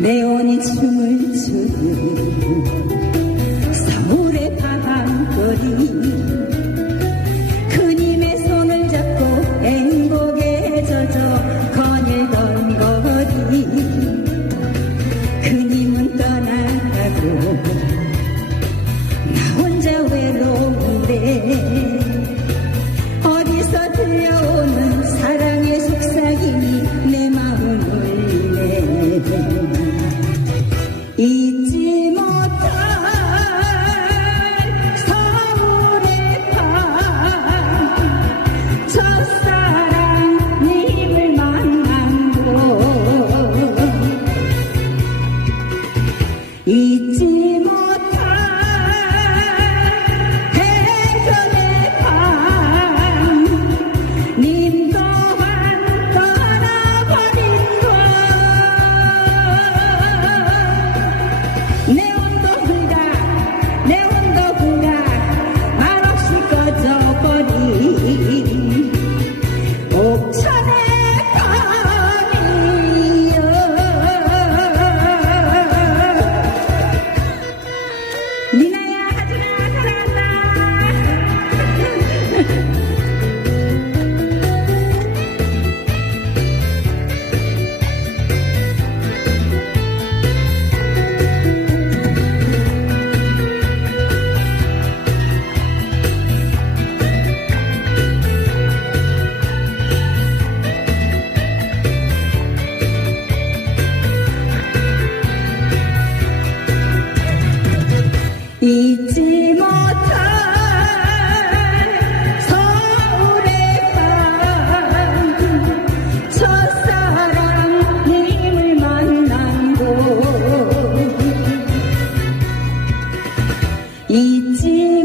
내온이 춤을 추는 서울의 밤거리. 그님의 손을 잡고 행복에 젖어 거닐던 거리. 그님은 떠나가고 나 혼자 외로운데 잊 잊지 못할 잊지